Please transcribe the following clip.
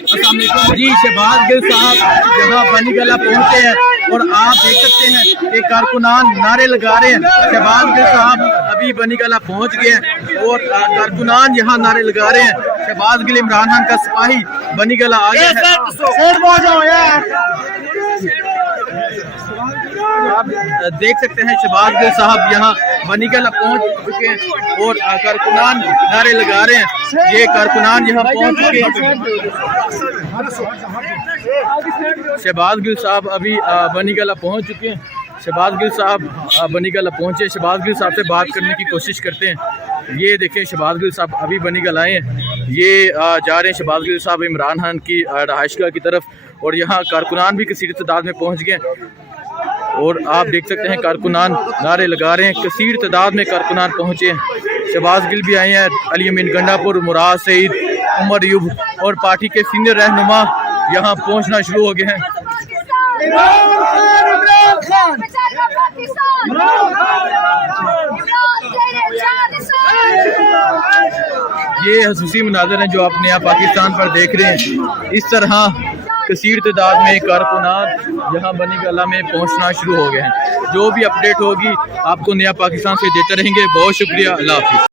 जी शहबाज गिल साहब यहाँ बनी गला पहुँचे हैं और आप देख सकते हैं कि कारकुनान नारे लगा रहे हैं। शहबाज गिल साहब अभी बनी गला पहुँच गए हैं और कारकुनान यहाँ नारे लगा रहे हैं। शहबाज गिल इमरान खान का सिपाही बनी गला आ गया है। आप देख सकते हैं शहबाज गिल साहब यहाँ बनी गला पहुँच चुके हैं और कारकुनान नारे लगा रहे हैं। ये कारकुनान यहाँ पहुँच चुके हैं। शहबाज गिल साहब अभी बनी गला पहुँच चुके हैं। शहबाज गिल साहब बनी गला पहुँचे। शहबाज गिल साहब से बात करने की कोशिश करते हैं। ये देखें शहबाज गिल साहब अभी बनी गल आए हैं। ये जा रहे हैं शहबाज गिल साहब इमरान खान की रहायशगाह की तरफ और यहाँ कारकुनान भी कसीर तादाद में पहुँच गए और आप देख सकते हैं कारकुनान नारे लगा रहे हैं। कसीर तादाद में कारकुनान पहुँचे हैं। शहबाज गिल भी आए हैं। अली अमीन गंडापुर, मुराद सईद, उमर यूब और पार्टी के सीनियर रहनुमा यहाँ पहुँचना शुरू हो गए हैं। ये हसूसी मनाज़र हैं जो आप नया पाकिस्तान पर देख रहे हैं। इस तरह कसीर तादाद में कारकुनान यहाँ बनी गला में पहुँचना शुरू हो गए हैं। जो भी अपडेट होगी आपको नया पाकिस्तान से देते रहेंगे। बहुत शुक्रिया। अल्लाह हाफिज़।